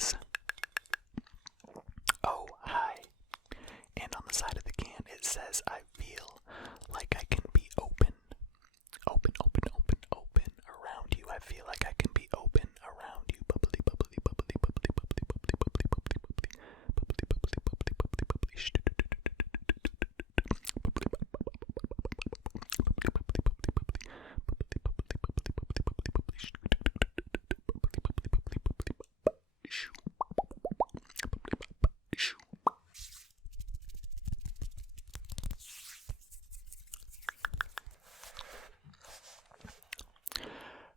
is "Oh, hi." And on the side of the can it says, "I feel like I can be open. Open, open, open, open around you. I feel like I can be open around you. Bubbly, bubbly, bubbly, bubbly, bubbly, bubbly, bubbly, bubbly, bubbly, bubbly, bubbly, bubbly, bubbly, bubbly,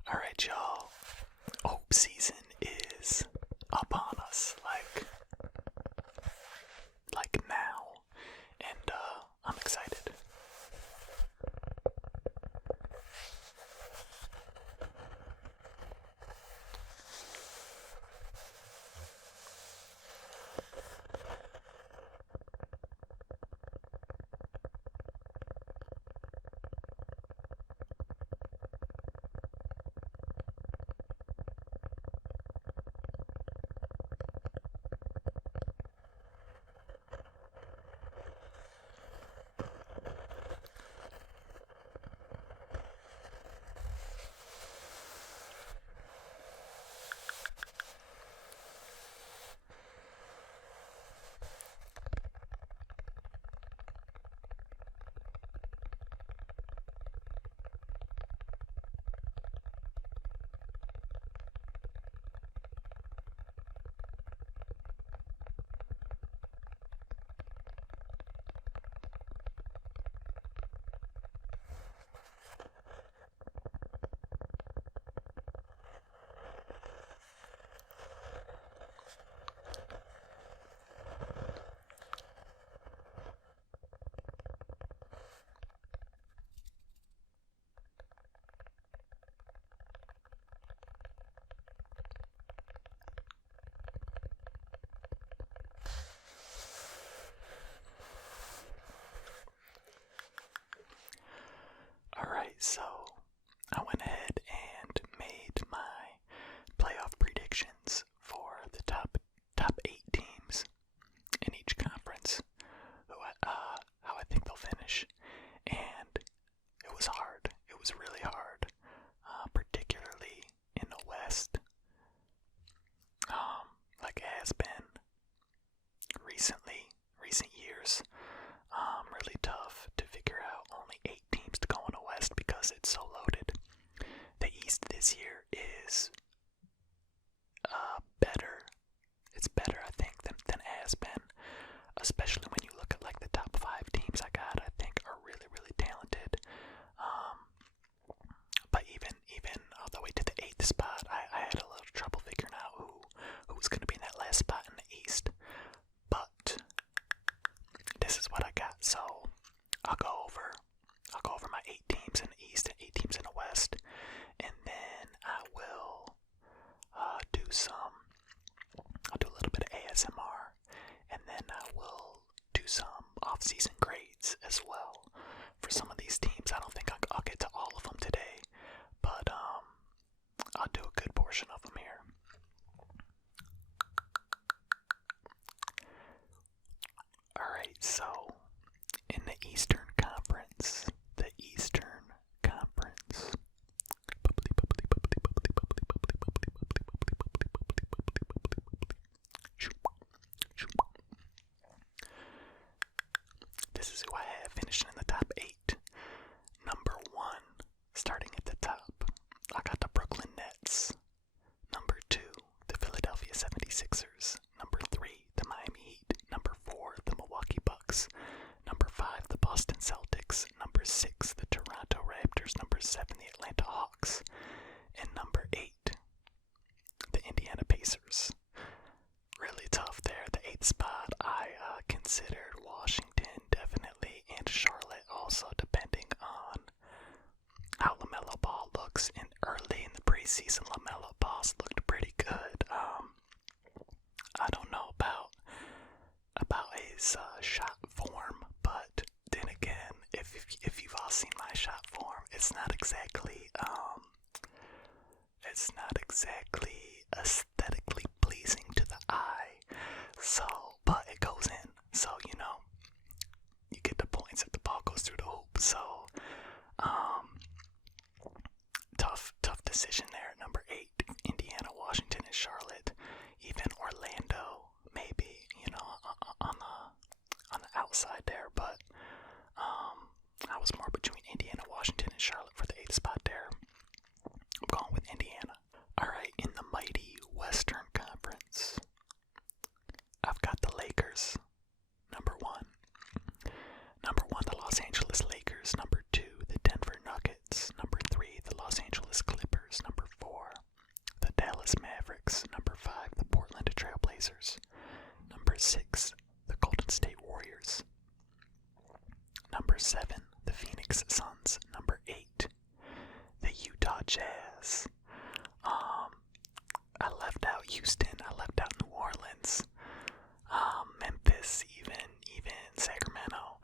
Alright, y'all. Offseason is upon us, like now, and I'm excited. Alright, so I went ahead and made my playoff predictions for the top 8 teams in each conference, how I think they'll finish, and it was hard. It was really hard, particularly in the West, like it has been recent years. Really tough to figure out only 8 teams to go in the West because it's so loaded. The East this year is better. It's better, I think, than it has been, especially when you look at like the top 5 teams I think are really, really talented. But even all the way to the 8th spot, I had a little trouble figuring out who was going to be in that last spot in the East. But this is what I got. So I'll go over my 8 teams in the East and 8 teams in the West, and then I will I'll do a little bit of ASMR, and then I will do some off-season grades as well for some of these teams. I don't think I'll get to all of them today, but I'll do a good portion of them here. Alright, so in the Eastern Conference, this is who I have finishing in the top 8. Number 1, starting at the top, I got the Brooklyn Nets. Number 2, the Philadelphia 76ers. Number 3, the Miami Heat. Number 4, the Milwaukee Bucks. Number 5, the Boston Celtics. Number 6, the Toronto Raptors. Number 7, the Atlanta Hawks. And number 8, the Indiana Pacers. Really tough there. The 8th spot, I considered Washington definitely, and Charlotte also, depending on how LaMelo Ball looks. And early in the preseason, LaMelo Ball looked pretty good. I don't know about his shot form, but then again, if you've all seen my shot form, it's not exactly aesthetically pleasing to the So, but it goes in. So, you know, you get the points if the ball goes through the hoop. So, tough decision there. Number 8, Indiana, Washington, and Charlotte. Even Orlando, maybe, you know, on the outside there. But I was more between Indiana, Washington, and Charlotte for the 8th spot there. I'm going with Indiana. Alright, in the mighty Western Conference, I've got the Lakers, number 1. Number 1, the Los Angeles Lakers. Number 2, the Denver Nuggets. Number 3, the Los Angeles Clippers. Number 4, the Dallas Mavericks. Number 5, the Portland Trail Blazers. Number 6, the Golden State Warriors. Number 7, the Phoenix Suns. Number 8, the Utah Jazz. I left out Houston. I left out New Orleans. Memphis, even Sacramento.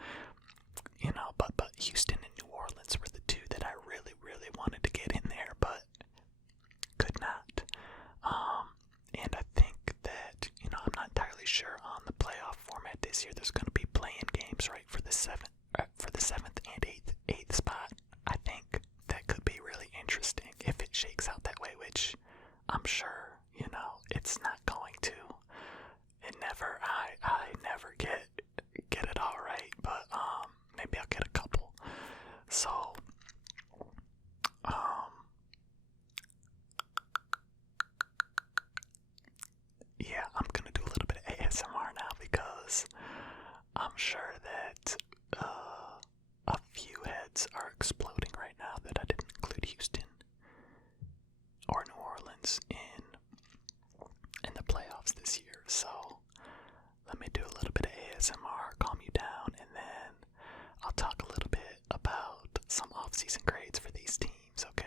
You know, but Houston and New Orleans were the 2 that I really wanted to get in there, but could not. And I think that, you know, I'm not entirely sure on the playoff format this year. There's going to be play-in games, right, for the 7th and 8th spot. I think that could be really interesting if it shakes out that way, which I'm sure, you know, it's not going to. I never get it all right, but maybe I'll get a couple. So yeah, I'm gonna do a little bit of ASMR now because I'm sure that a few heads are exploding right now that I didn't include Houston or New Orleans in the playoffs this year. So let me do a little bit of ASMR, calm you down, and then I'll talk a little bit about some off-season grades for these teams, okay?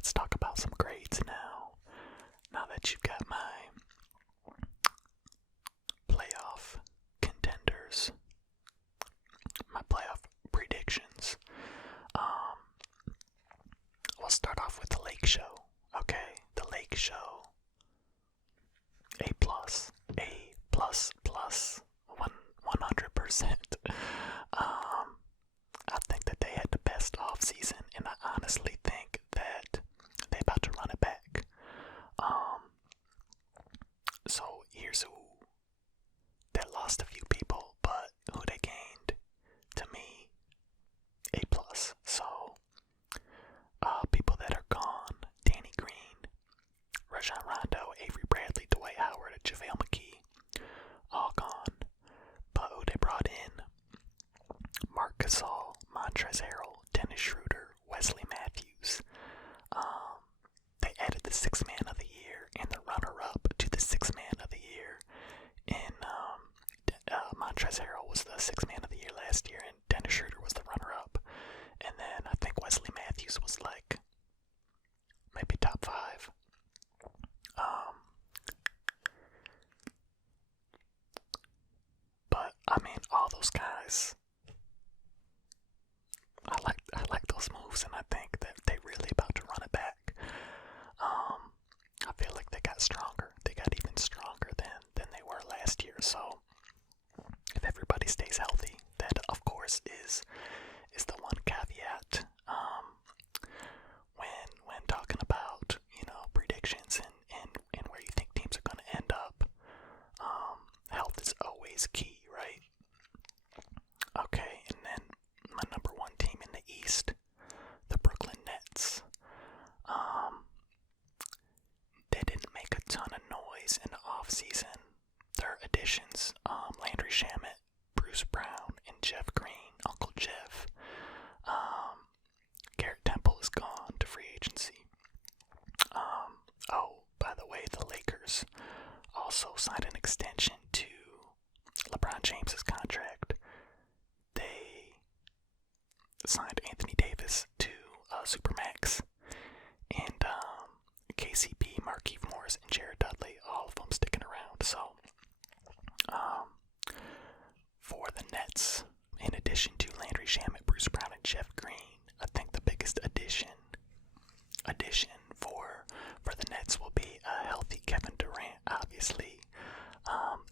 let's talk about some grades now. Now that you've got my playoff contenders, my playoff predictions, we'll start off with the Lake Show. Okay, the Lake Show, A+, 100%. I think that they had the best offseason, and I honestly think that they about to run it back. So here's who they lost a few people, but who they gained, to me, A+. So people that are gone: Danny Green, Rajon Rondo, Avery Bradley, Dwight Howard, JaVale McGee, all gone. But who they brought in: Marc Gasol, Montrezl Harrell, Dennis Schroeder, Wesley Matthews. They added the Sixth Man of the Year and the runner-up to the Sixth Man of the Year. And Montrezl Harrell was the Sixth Man of the Year last year, and Dennis Schroeder was the runner-up. And then I think Wesley Matthews was like maybe top 5. But I mean, all those guys, I like those moves, and I think that they really about to run it back. I feel like they got stronger. They got even stronger than they were last year. So if everybody stays healthy, that of course is the one caveat. When talking about, predictions and where you think teams are going to end up, health is always key, right? Okay, and then my number 1 team in the East, the Brooklyn Nets. They didn't make a ton of noise in the offseason. Their additions, Landry Shamet, Bruce Brown, and Jeff Green, Uncle Jeff. Garrett Temple is gone to free agency. By the way, the Lakers also signed an extension to LeBron James's contract. They signed Anthony Davis to Supermax, and KCP, Markieff Morris, and Jared Dudley, all of them sticking around. So, for the Nets, in addition to Landry Shamet, Bruce Brown, and Jeff Green, I think the biggest addition for the Nets will be a healthy Kevin Durant, obviously.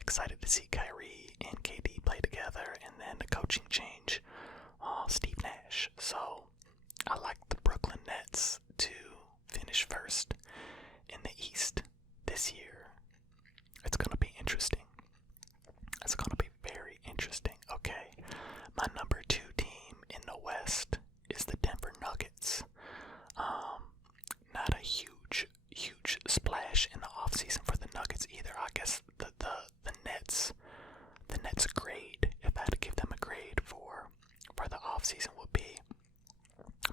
Excited to see Kyrie and KD play together, and then the coaching change, Steve Nash. So I like the Brooklyn Nets to finish first in the East this year. It's going to be interesting. It's going to be very interesting. Okay, my number 2 team in the West is the Denver Nuggets. Not a huge splash in the offseason for the Nuggets either. I guess the Nets grade, if I had to give them a grade for the offseason, would be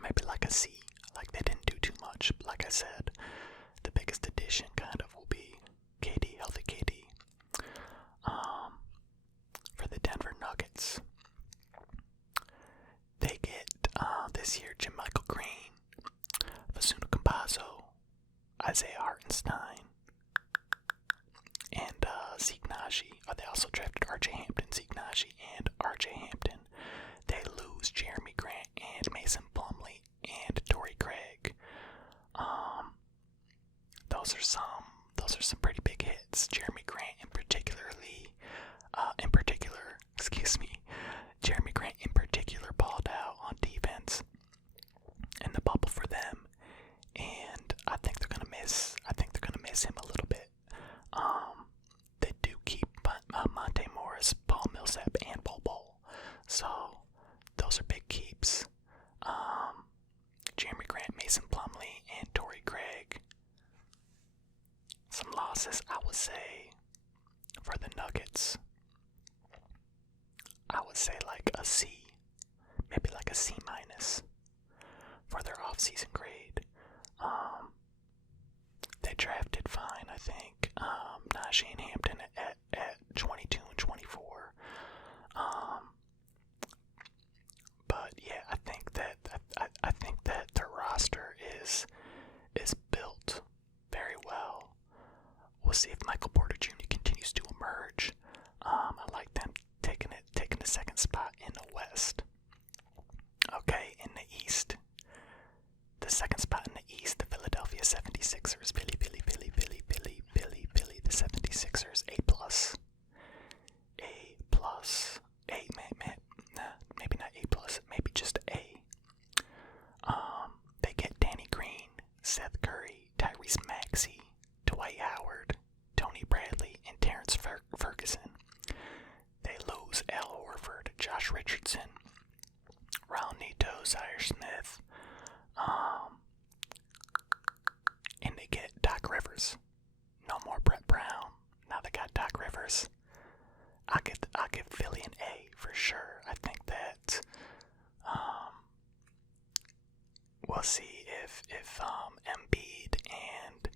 maybe like a C. Like, they didn't do too much. Like I said, the biggest addition kind of will be KD, healthy KD. For the Denver Nuggets, they get this year JaMychal Green, Vasuna Campazzo, Isaiah Hartenstein, and Zeke Naji. They also drafted RJ Hampton, Zeke Naji, and RJ Hampton. They lose Jeremy Grant and Mason Plumlee and Torrey Craig. Those are some pretty big hits. Jeremy Grant Jeremy Grant in particular balled out on defense in the bubble for them, and I think they're gonna miss him a little bit. They do keep Monte Morris, Paul Millsap, and Bol Bol, so those are big keeps. Jeremy Grant, Mason Plumlee, and Torrey Craig. Some losses, I would say, for the Nuggets. I would say like a C, maybe like a C minus for their offseason grade. They drafted fine, I think. Najee and Hampton at 22 and 24. But yeah, I think that their roster is see if Michael Porter Jr. continues to emerge. I like them taking the second spot in the West. Okay, in the East, the second spot in the East, the Philadelphia 76ers, Philly, the 76ers, A+. Maybe not A+, maybe just A. They get Danny Green, Seth Curry, Tyrese Maxey, Dwight Howard, Tony Bradley, and Terrence Ferguson. They lose Al Horford, Josh Richardson, Raul Neto, Zaire Smith, and they get Doc Rivers. No more Brett Brown. Now they got Doc Rivers. I'll give Philly an A for sure. I think that we'll see if Embiid and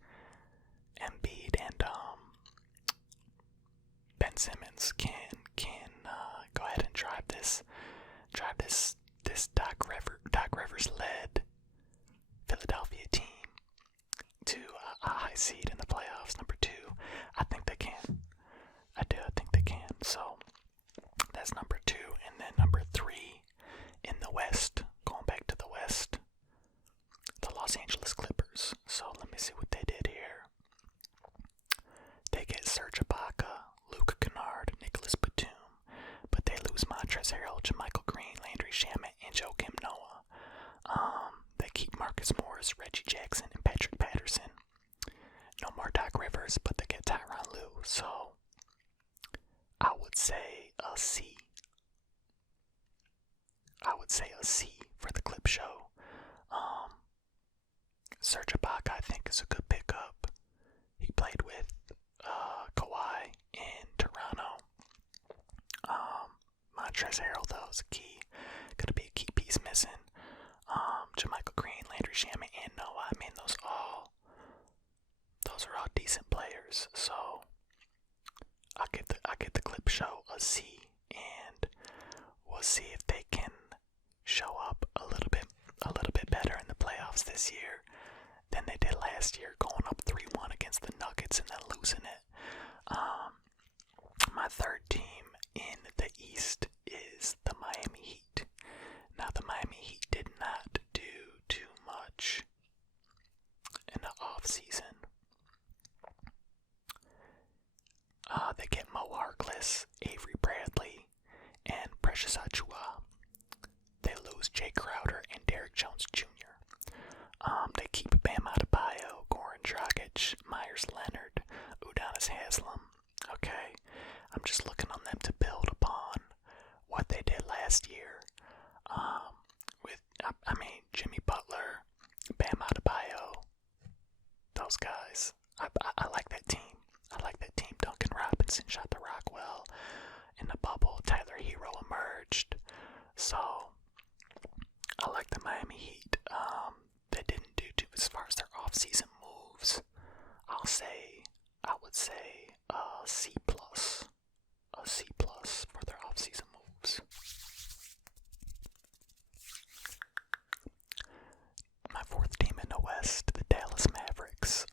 Ben Simmons can go ahead and drive this Doc Rivers led Philadelphia team to a high seed in the playoffs. Number 2, I think they can. I think they can. So that's number 2, and then number 3 in the West. Going back to the West, the Los Angeles Clippers. So let me see what they did here. They get Serge Ibaka, Luka Kennard, Nicholas Batum, but they lose Montrezl Harrell, JaMychal Green, Landry Shamet, and Joakim Noah. They keep Marcus Morris, Reggie Jackson, and Patrick Patterson. No more Doc Rivers, but they get Tyronn Lue. So I would say a C. For the Clip Show. Serge Ibaka, I think, is a good pickup. He played with Kawhi in Toronto. Montrezl Harrell, though, is gonna be a key piece missing. JaMychal Green, Landry Shamet, and Noah. I mean, those are all decent players. So I'll give the Clip Show a C, and we'll see if they can show up a little bit better in the playoffs this year than they did last year, going up 3-1 against the Nuggets and then losing it. My third team in the East is the Miami Heat. Now, the Miami Heat did not do too much in the offseason. They get Mo Harkless, Avery Bradley, and Precious Achiuwa. They lose Jay Crowder and Derrick Jones Jr. They keep Bam Adebayo, Goran Dragic, Myers Leonard, Udonis Haslem. Okay, I'm just looking on them to build upon what they did last year. Jimmy Butler, Bam Adebayo, those guys. I like that team. Duncan Robinson shot the rock well in the bubble. Tyler Hero emerged. So I like the Miami Heat. They didn't do too as far as their off-season moves. I would say a C+. A C+ for their off-season moves. My fourth team in the West, the Dallas Mavericks.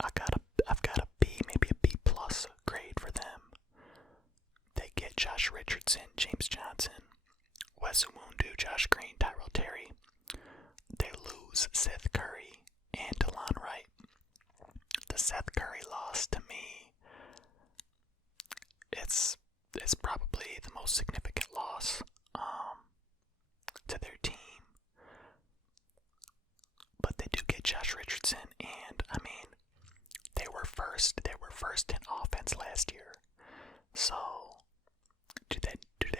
I've got a B, maybe a B+ grade for them. They get Josh Richardson, James Johnson, Wes Iwundu, Josh Green, Tyrell Terry. They lose Seth Curry and DeLon Wright. The Seth Curry loss, to me, it's probably the most significant loss to their team. But they do get Josh Richardson, and I mean, they were first in offense last year. So do they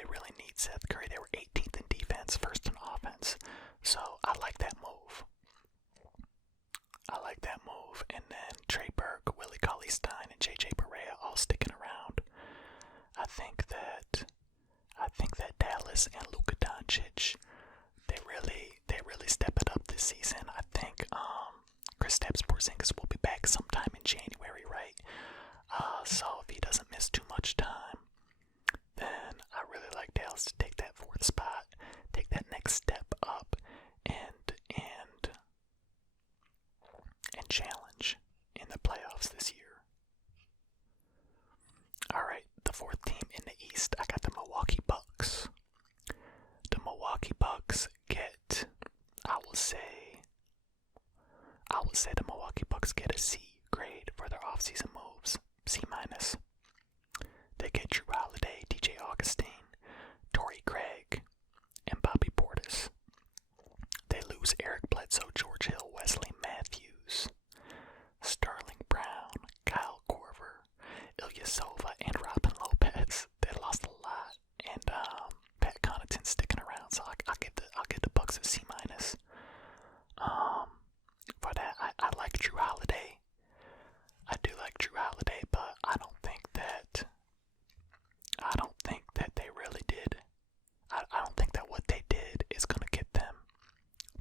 really need Seth Curry? They were 18th in defense, first in offense. So I like that move. And then Trey Burke, Willie Cauley-Stein, and JJ Barea all sticking around. I think that Dallas and Luka Doncic, they really step it up this season. I think Kristaps Porzingis will be back sometime in January, right? So if he doesn't miss too much time, then I really like Dallas to take that fourth spot, take that next step up, and challenge in would say the Milwaukee Bucks get a C grade for their offseason moves. C-. They get Drew Holiday, DJ Augustine, Torrey Craig, and Bobby Portis. They lose Eric Bledsoe, George Hill, Wesley Matthews, Sterling Brown, Kyle Korver, Ilyasova, and Robin Lopez. They lost a lot, and Pat Connaughton's sticking around, so I'll give the Bucks a C-. For that, I like Drew Holiday. I do like Drew Holiday, but I don't think that they really did. I don't think that what they did is gonna get them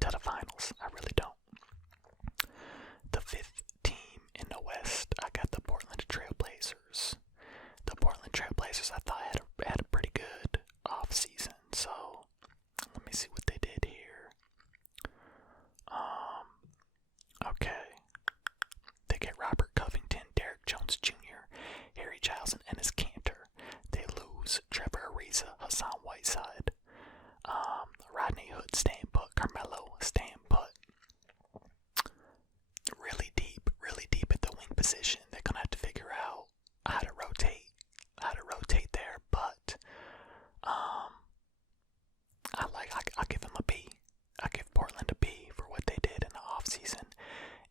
to the finals. I really don't. The fifth team in the West, I got the Portland Trailblazers. The Portland Trailblazers, I thought had a pretty good offseason. So let me see what they did here. Okay. They get Robert Covington, Derek Jones Jr., Harry Giles, and Enes Kanter. They lose Trevor Ariza, Hassan Whiteside, Rodney Hood staying put, Carmelo staying put. Really deep at the wing position. They're gonna have to figure out how to rotate there. But I'll give them a B. I give Portland a B for what they did in the offseason,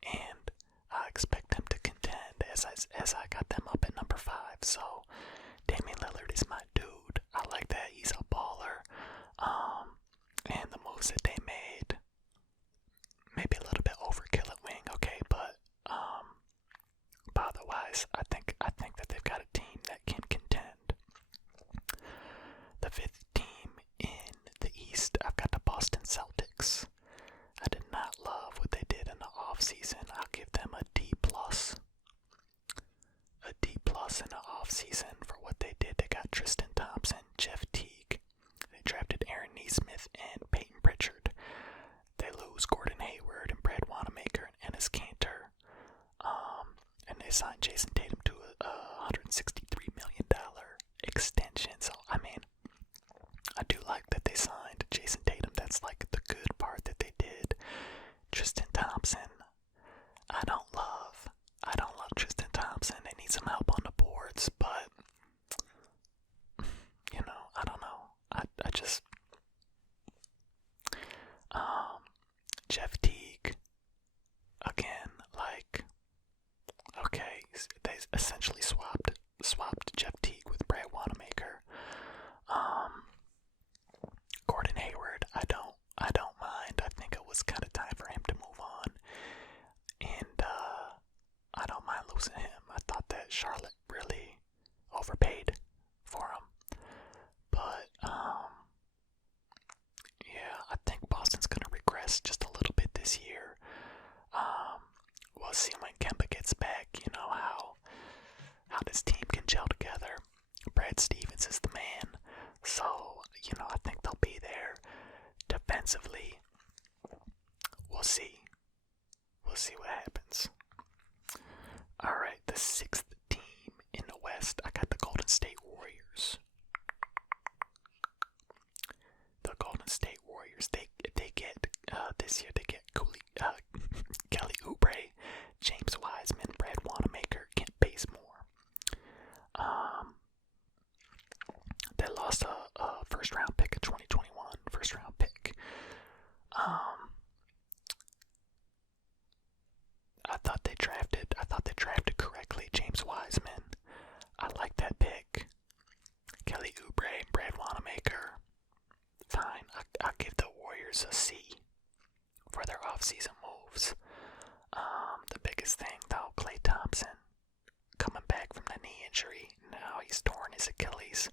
and I expect them to contend as I got them up at number 5. So Damian Lillard is my dude. I like that. He's a baller. And the moves that they made, maybe a little bit overkill at wing, okay, but otherwise, I think that they've got a team that can contend. The fifth team in the East, I've got the Boston Celtics. I did not love what they did in the offseason. I'll give them a D+. A D+ in the offseason for what they did. They got Tristan Thompson, Jeff Teague. They drafted Aaron Nesmith and Peyton Pritchard. They lose Gordon Hayward and Brad Wanamaker and Enes Kanter. And they signed Jason Tatum to a $163 million extension. So, I mean, I do like that they signed Jason Tatum. That's like the good part that they did. Tristan Thompson, I don't love Tristan Thompson. They need some help on the boards, but I don't know. I just Jeff Teague again, like, okay, they essentially swapped Jeff Teague with Brad Wanamaker. Gordon Hayward, I don't mind. I think it was kind of time for him to move on, and I don't mind losing him. I thought that Charlotte really overpaid for him, but yeah, I think Boston's gonna regress just a little bit this year. We'll see when Kemba gets back. You know how this team can gel together. Brad Stevens is the man, so I think they'll be there. Defensively, we'll see. We'll see what happens. All right, the sixth team in the West, I got the Golden State Warriors. The Golden State Warriors, they get this year they get Kelly Oubre, James Wiseman, Brad Wanamaker, Kent Bazemore. They lost a first round pick, a 2021 first round pick. I thought they drafted correctly. James Wiseman, I like that pick. Kelly Oubre, Brad Wanamaker, fine. I'll give the Warriors a C for their offseason moves. The biggest thing though, Klay Thompson coming back from the knee injury. Now he's torn his Achilles,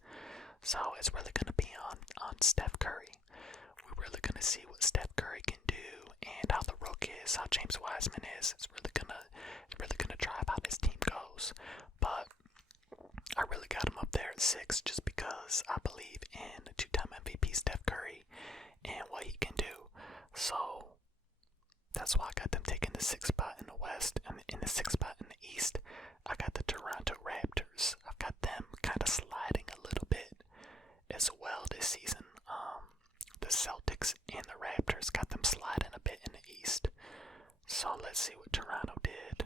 so it's really gonna be on Steph Curry. We're really gonna see what Steph Curry can do and how the rook is, how James Wiseman is. It's really gonna drive how this team goes. But I really got him up there at 6 just because I believe in the 2-time MVP Steph Curry and what he can do. So that's why I got them taking the 6th spot in the West, and in the 6th spot in the East, I got the Toronto Raptors. I've got them kind of sliding a little bit as well this season. The Celtics and the Raptors got them sliding a bit in the East. So let's see what Toronto did.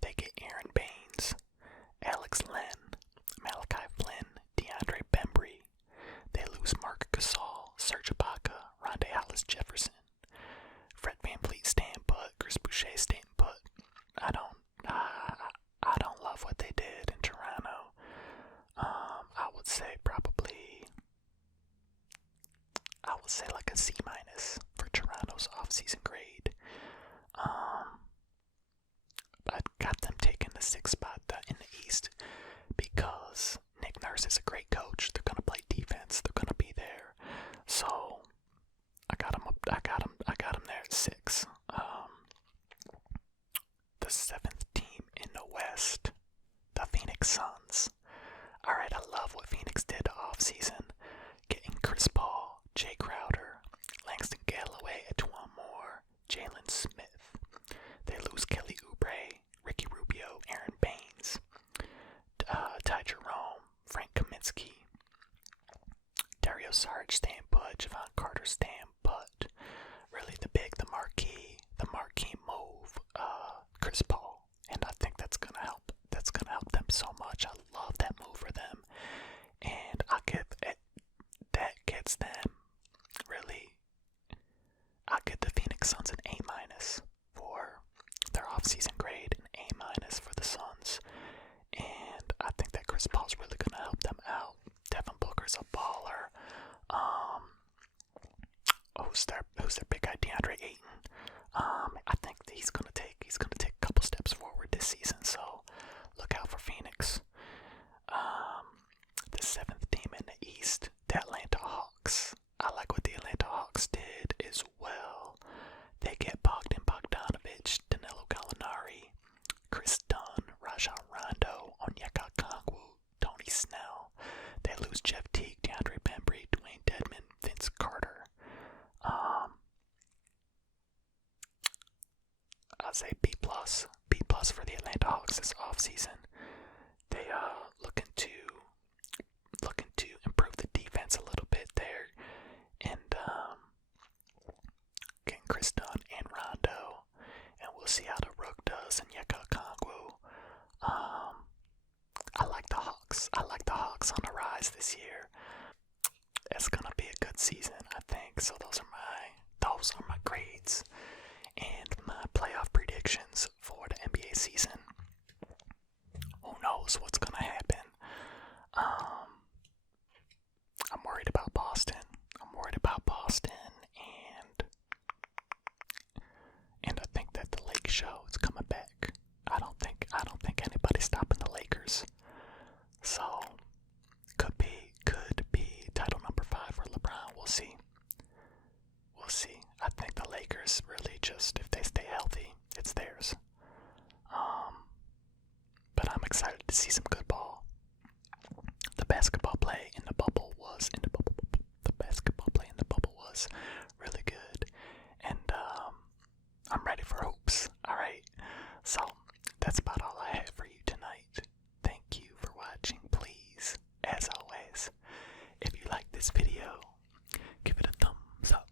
They get Aaron Baines, Alex Len, Malachi Flynn, DeAndre Bembry. They lose Mark Gasol, Serge Ibaka, Rondae Hollis-Jefferson, Fred VanVleet staying put, Chris Boucher staying put. I don't love what they did in Toronto. I would say like a C- for Toronto's offseason grade. I got them taking the 6th spot in the East because Nick Nurse is a great coach. They're gonna play defense. They're gonna be there. So I got them there at 6. The 7th team in the West, the Phoenix Suns. Alright, I love what Phoenix did offseason. Getting Chris Paul, Jay Crowder, Langston Galloway, Etwan Moore, Jalen Smith. They lose Kelly Oubre, Ricky Rubio, Aaron Baines, Ty Jerome, Frank Kaminsky, Dario Saric staying put, Javon Carter staying put. Really the marquee move, Chris Paul. And I think that's gonna help. That's gonna help them so much. I love that move for them. And that gets them really. I'll give the Phoenix Suns an A- for their offseason grade, an A- for the Suns. And I think that Chris Paul's really gonna help them out. Devin Booker's a baller. Who's their big guy? DeAndre Ayton. I think that he's gonna take a couple steps forward this season. So look out for Phoenix. The 7th team in the East, the Atlanta Hawks. I like what the Atlanta Hawks did as well. They get Bogdanovich, Danilo Gallinari, Chris Dunn, Rajon Rondo, Onyeka Okongwu, Tony Snell. They lose Jeff Teague, DeAndre Bembry, Dwayne Dedmon, Vince Carter. I'll say B+. B+ for the Atlanta Hawks this offseason. They looking to improve the defense a little bit there, and getting Chris Dunn and Rondo, and we'll see how the Rook does and Onyeka Okongwu. I like the Hawks. I like the Hawks on the rise this year. It's gonna be a good season, I think. So those are my grades and my playoff predictions for the NBA season. Who knows what's gonna happen? I'm worried about Boston. And I think that the Lake Show is coming back. I don't think anybody's stopping the Lakers. So could be title number 5 for LeBron. We'll see. I think the Lakers really just, if they stay healthy, it's theirs. But I'm excited to see some good ball. The basketball play in the bubble was really good. And I'm ready for hoops. Alright. So that's about all I have for you tonight. Thank you for watching. Please, as always, if you like this video, give it a thumbs up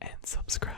and subscribe.